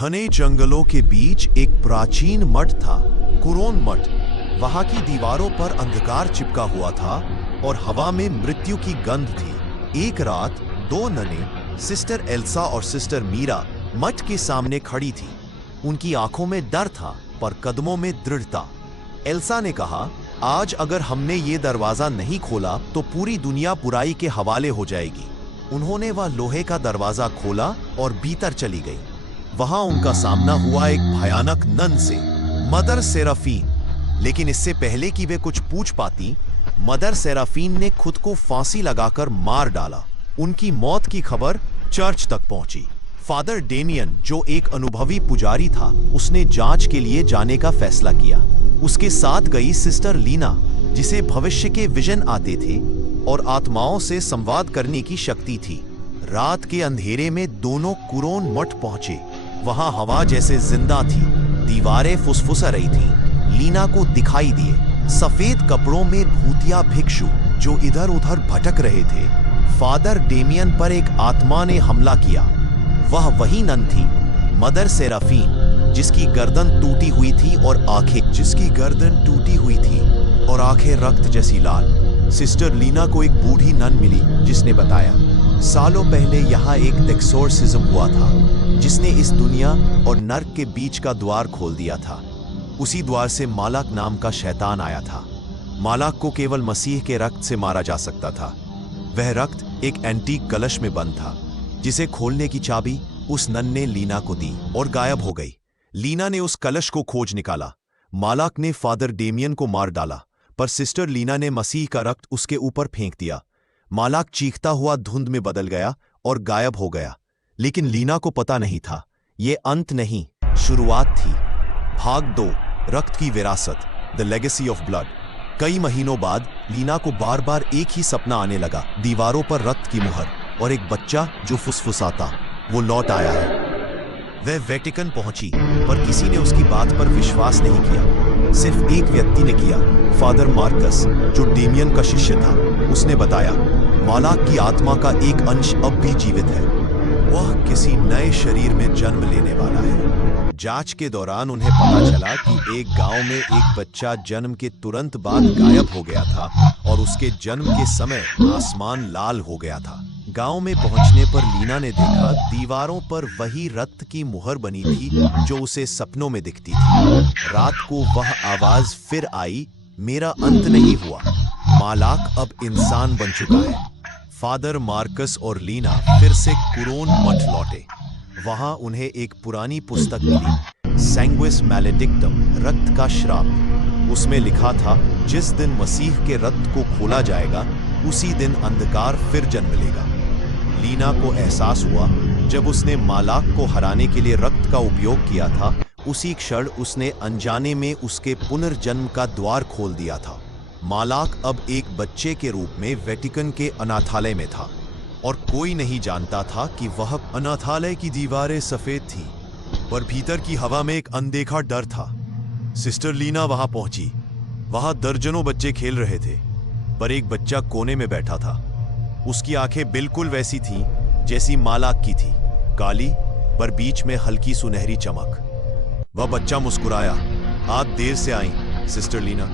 घने जंगलों के बीच एक प्राचीन मठ था, कुरोन मठ। वहां की दीवारों पर अंधकार चिपका हुआ था और हवा में मृत्यु की गंध थी। एक रात दो ननें, सिस्टर एल्सा और सिस्टर मीरा, मठ के सामने खड़ी थी। उनकी आंखों में डर था पर कदमों में दृढ़ता। एल्सा ने कहा, आज अगर हमने ये दरवाजा नहीं खोला तो पूरी दुनिया बुराई के हवाले हो जाएगी। उन्होंने वह लोहे का दरवाजा खोला और भीतर चली गई। वहां उनका सामना हुआ एक भयानक नन से, मदर सेराफीन। लेकिन इससे पहले कि वे कुछ पूछ पाती, मदर सेराफीन ने खुद को फांसी लगाकर मार डाला। उनकी मौत की खबर चर्च तक पहुंची। फादर डेमियन, जो एक अनुभवी पुजारी था, उसने जांच के लिए जाने का फैसला किया। उसके साथ गई सिस्टर लीना, जिसे भविष्य के विजन आते थे और आत्माओं से संवाद करने की शक्ति थी। रात के अंधेरे में दोनों कुरोन मठ पहुंचे। वहां हवा जैसे जिंदा थी, दीवारें फुसफुसा रही थीं। लीना को दिखाई दिए सफेद कपड़ों में भूतिया भिक्षु जो इधर उधर भटक रहे थे। फादर डेमियन पर एक आत्मा ने हमला किया। वह वही नन थी, मदर सेराफीन, जिसकी गर्दन टूटी हुई थी और आंखें रक्त जैसी लाल। सिस्टर लीना को एक बूढ़ी नन मिली जिसने बताया, सालों पहले यहाँ एक एक्सोर्सिज्म हुआ था जिसने इस दुनिया और नर्क के बीच का द्वार खोल दिया था। उसी द्वार से मालाक नाम का शैतान आया था। मालाक को केवल मसीह के रक्त से मारा जा सकता था। वह रक्त एक एंटीक कलश में बंद था, जिसे खोलने की चाबी उस नन ने लीना को दी और गायब हो गई। लीना ने उस कलश को खोज निकाला। मालाक ने फादर डेमियन को मार डाला, पर सिस्टर लीना ने मसीह का रक्त उसके ऊपर फेंक दिया। मालाक चीखता हुआ धुंध में बदल गया और गायब हो गया। लेकिन लीना को पता नहीं था, ये अंत नहीं, शुरुआत थी। भाग 2, रक्त की विरासत, द लेगेसी ऑफ ब्लड। कई महीनों बाद लीना को बार बार एक ही सपना आने लगा, दीवारों पर रक्त की मुहर और एक बच्चा जो फुसफुसाता। वो लौट आया है। वह वेटिकन पहुंची, पर किसी ने उसकी बात पर विश्वास नहीं किया। सिर्फ एक व्यक्ति ने किया, फादर मार्कस, जो डेमियन का शिष्य था। उसने बताया, मालाक की आत्मा का एक अंश अब भी जीवित है। वह किसी नए शरीर में जन्म लेने वाला है। जांच के दौरान उन्हें पता चला कि एक गांव में एक बच्चा जन्म के तुरंत बाद गायब हो गया था और उसके जन्म के समय आसमान लाल हो गया था। गांव में पहुंचने पर लीना ने देखा, दीवारों पर वही रक्त की मुहर बनी थी जो उसे सपनों में दिखती थी। रात को वह आवाज फिर आई, मेरा अंत नहीं हुआ, मालाक अब इंसान बन चुका है। फादर मार्कस और लीना फिर से कुरोन मठ लौटे। वहां उन्हें एक पुरानी पुस्तक मिली, सैंग्विस मैलेडिक्टम, रक्त का श्राप। उसमें लिखा था, जिस दिन मसीह के रक्त को खोला जाएगा, उसी दिन अंधकार फिर जन्म लेगा। लीना को एहसास हुआ, जब उसने मालाक को हराने के लिए रक्त का उपयोग किया था, उसी क्षण उसने अनजाने में उसके पुनर्जन्म का द्वार खोल दिया था। मालाक अब एक बच्चे के रूप में वेटिकन के अनाथालय में था और कोई नहीं जानता था कि वह अनाथालय की दीवारें सफेद थीं, पर भीतर की हवा में एक अनदेखा डर था। सिस्टर लीना वहां पहुंची। वहां दर्जनों बच्चे खेल रहे थे, पर एक बच्चा कोने में बैठा था। उसकी आंखें बिल्कुल वैसी थीं जैसी मालाक की थी, काली पर बीच में हल्की सुनहरी चमक। वह बच्चा मुस्कुराया, आप देर से आई सिस्टर लीना।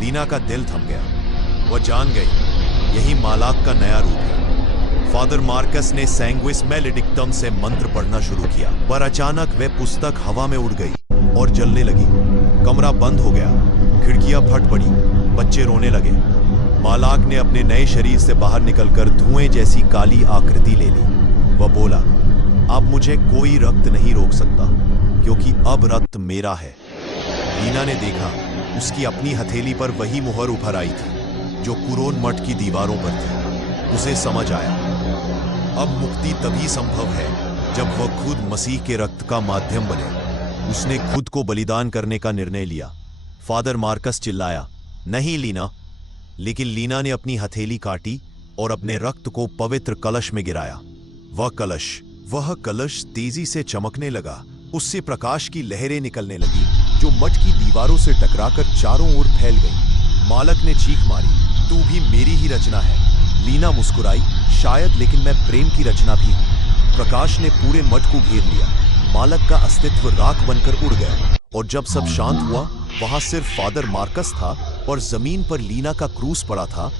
लीना का दिल थम गया। वह जान गई, यही मालाक का नया रूप है। फादर मार्कस ने सैंग्विस मैलेडिक्टम से मंत्र पढ़ना शुरू किया, पर अचानक वह पुस्तक हवा में उड़ गई और जलने लगी। कमरा बंद हो गया, खिड़कियां फट पड़ी, बच्चे रोने लगे। मालाक ने अपने नए शरीर से बाहर निकलकर धुएं जैसी काली आकृति ले ली। वह बोला, अब मुझे कोई रक्त नहीं रोक सकता, क्योंकि अब रक्त मेरा है। लीना ने देखा, उसकी अपनी हथेली पर वही मुहर उभर आई थी जो कुरोन मठ की दीवारों पर थी। उसे समझ आया, अब मुक्ति तभी संभव है जब वह खुद मसीह के रक्त का माध्यम बने। उसने खुद को बलिदान करने का निर्णय लिया। फादर मार्कस चिल्लाया, नहीं लीना। लेकिन लीना ने अपनी हथेली काटी और अपने रक्त को पवित्र कलश में गिराया। वह कलश तेजी से चमकने लगा। उससे प्रकाश की लहरें निकलने लगी जो मठ की दीवारों से टकराकर चारों ओर फैल गई। मालक ने चीख मारी, तू भी मेरी ही रचना है। लीना मुस्कुराई, शायद, लेकिन मैं प्रेम की रचना भी हूं। प्रकाश ने पूरे मठ को घेर लिया। मालक का अस्तित्व राख बनकर उड़ गया और जब सब शांत हुआ, वहां सिर्फ फादर मार्कस था और जमीन पर लीना का क्रूस पड़ा था